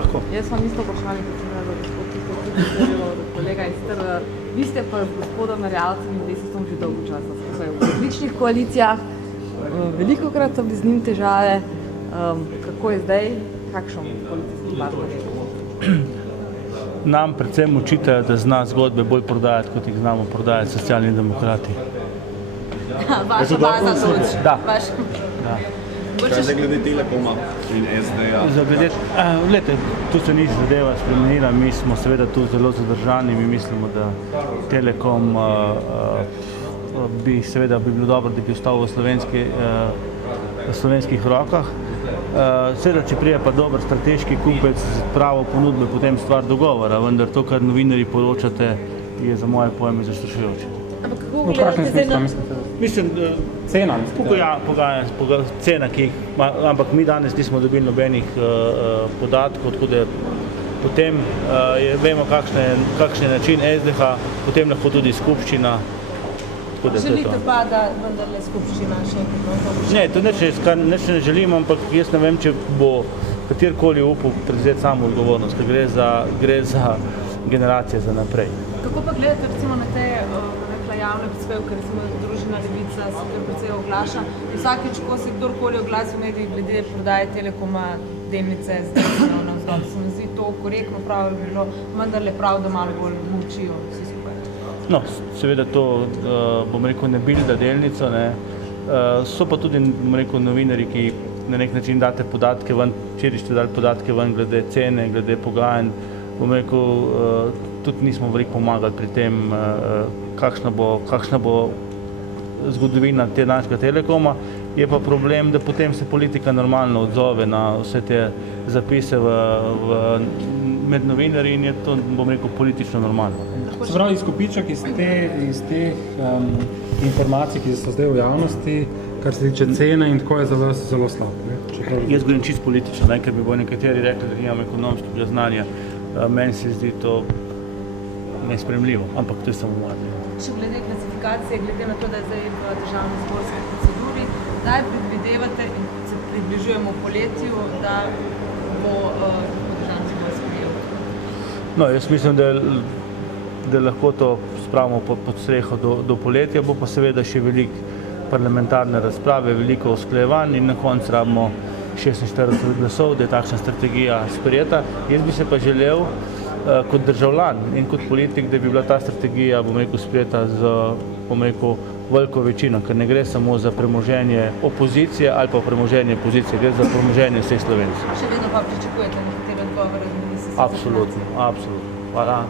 lahko. Jaz vam isto vprašanje, kot sem rekla, gospod Tiho, kolega iz Trga. Vi ste pa z gospodom Erjavcem in Desusom že dolgo časa skupaj v različnih koalicijah. Velikokrat so bili z njim težave. Kako je zdaj? Kakšen koalicijski partner? Nam predvsem očitajo, da zna zgodbe bolj prodajati, kot jih znamo prodajati Socialni demokrati. Vaša baza toč. Da. Kaj zdaj glede Telekoma in SD-ja? Glede, tu se ni zadeva spremenila, mi smo seveda tu zelo zadržani, mi mislimo, da Telekom bi bilo dobro, da bi ostal v slovenskih rokah. Seveda, če prije pa dober strateški kupec z pravo ponudbo, je potem stvar dogovora, vendar to, kar novinarji poročate, je za moje pojme zastrašujoče. Ampak kako gledate zdaj na... Mislim, cena, cena, ampak mi danes nismo dobili nobenih podatkov, tako da potem vemo, kakšen je način SDH, potem lahko tudi skupščina. Želite pa, da vendarle skupščina še enkrat? Ne, to neč ne želim, ampak jaz ne vem, če bo katerkoli upal prevzeti samo odgovornost, ker gre za generacije za naprej. Kako pa gledate recimo na te javne prispevke, recimo Združena levica se kar precej oglaša. Vsakič, ko se kdorkoli oglasi v medijih glede prodaje Telekoma, delnice zdaj na vzgod, se mi zdi to korektno, prav bi bilo, vendarle prav, da malo bolj molčijo vsi skupaj. No, seveda to, bom rekel, ne bilda delnico, ne. So pa tudi, bom rekel, novinari, ki na nek način date podatke ven, včeraj ste dali podatke ven glede cene, glede pogajanj, bom rekel, tudi nismo veliko pomagali pri tem, kakšna bo zgodovina te našega Telekoma. Je pa problem, da potem se politika normalno odzove na vse te zapise med novinarji in je to, bom rekel, politično normalno. Se pravi, izkupiček iz teh informacij, ki so zdaj v javnosti, kar se tiče cene in tako je za vas zelo slab. Jaz govorim čisto politično, ker bi bojo nekateri rekli, da nimam ekonomskega znanja. Meni se zdi to nespremljivo, ampak to je samo moje. Še glede klasifikacije, glede na to, da je zdaj v državni zborski proceduri, kdaj predvidevate in se približujemo poletju, da bo državni zbor sprejel? No, jaz mislim, da lahko to spravimo pod streho do poletja, bo pa seveda še veliko parlamentarne razprave, veliko usklajevanj in na koncu rabimo 46 glasov, da je takšna strategija sprejeta. Jaz bi se pa želel kot državljan in kot politik, da bi bila ta strategija, bom rekel, sprejeta z, bom rekel, veliko večino, ker ne gre samo za premoženje opozicije ali pa premoženje pozicije, gre za premoženje vseh Slovencev. Še vedno pa pričakujete nekatere odgovore z ministrstva? Absolutno. Hvala.